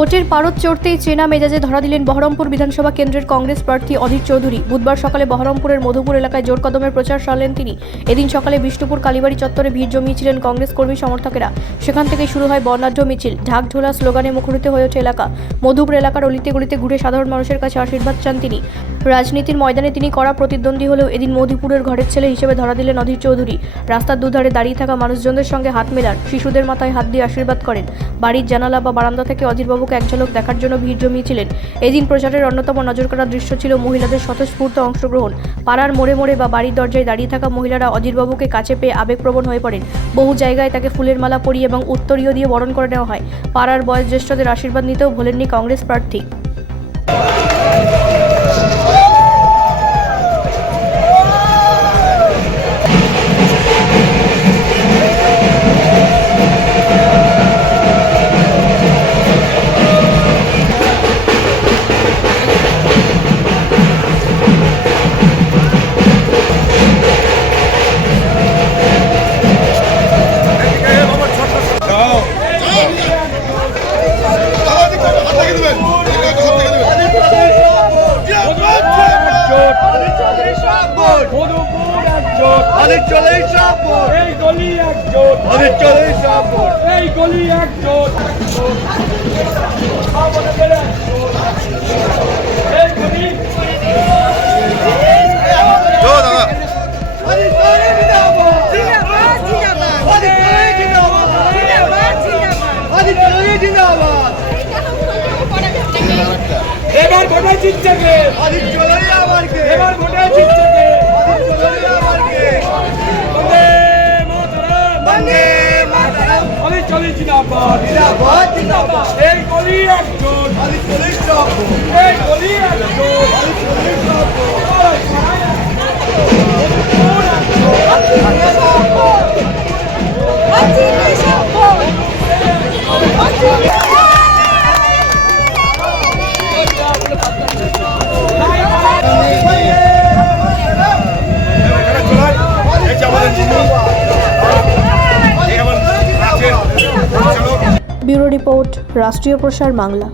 ভোটের পারদ চড়তেই চেনা মেজাজে ধরা দিলেন বহরমপুর বিধানসভা কেন্দ্রের কংগ্রেস প্রার্থী অধীর চৌধুরী। বুধবার সকালে বহরমপুরের মধুপুর এলাকায় জোর কদমে প্রচার সারলেন তিনি। এদিন সকালে বিষ্ণুপুর কালীবাড়ি চত্বরে ভিড় জমিয়েছিলেন কংগ্রেস কর্মী সমর্থকেরা। সেখান থেকেই শুরু হয় বর্ণাঢ্য মিছিল। ঢাকঢোলা স্লোগানে মুখরিত হয়ে ওঠে এলাকা। মধুপুর এলাকার অলিতে গলিতে ঘুরে সাধারণ মানুষের কাছে আশীর্বাদ চান তিনি। রাজনীতির ময়দানে তিনি কড়া প্রতিদ্বন্দ্বী হলেও এদিন মধুপুরের ঘরের ছেলে হিসেবে ধরা দিলেন অধীর চৌধুরী। রাস্তার দুধারে দাঁড়িয়ে থাকা মানুষজনদের সঙ্গে হাত মেলান, শিশুদের মাথায় হাত দিয়ে আশীর্বাদ করেন। বাড়ির জানালা বা বারান্দা থেকে অধীরবাবুকে এক ঝলক দেখার জন্য ভিড় জমিয়েছিলেন। এদিন প্রচারের অন্যতম নজরকাড়া দৃশ্য ছিল মহিলাদের স্বতঃস্ফূর্ত অংশগ্রহণ। পাড়ার মোড়ে মোড়ে বা বাড়ির দরজায় দাঁড়িয়ে থাকা মহিলারা অধীরবাবুকে কাছে পেয়ে আবেগপ্রবণ হয়ে পড়েন। বহু জায়গায় তাকে ফুলের মালা পরিয়ে এবং উত্তরীয় দিয়ে বরণ করে নেওয়া হয়। পাড়ার বয়োজ্যেষ্ঠদের আশীর্বাদ নিতেও ভোলেননি কংগ্রেস প্রার্থী। অধীর চলেই সব ভোট, এই গলি একজোট, অধীর চলেই সব ভোট, এই গলি একজোট, এই গলি দাদা অধীর চলেই জিন্দাবাদ, অধীর চলেই জিন্দাবাদ, অধীর চলেই জিন্দাবাদ। এবার ভোটে জিতছে কে? অধীর চলেই আবার কে? এবার ভোটে জিতছে কে? অধীর চলেই আবার কে? অধীর চলেই জিন্দাবাদ, জিন্দাবাদ, জিন্দাবাদ। এই গলি একজোট, অধীর চলেই সব ভোট, এই গলি একজোট, অধীর চলেই সব ভোট, ব্যুরো রিপোর্ট, রাষ্ট্রীয় প্রসার বাংলা।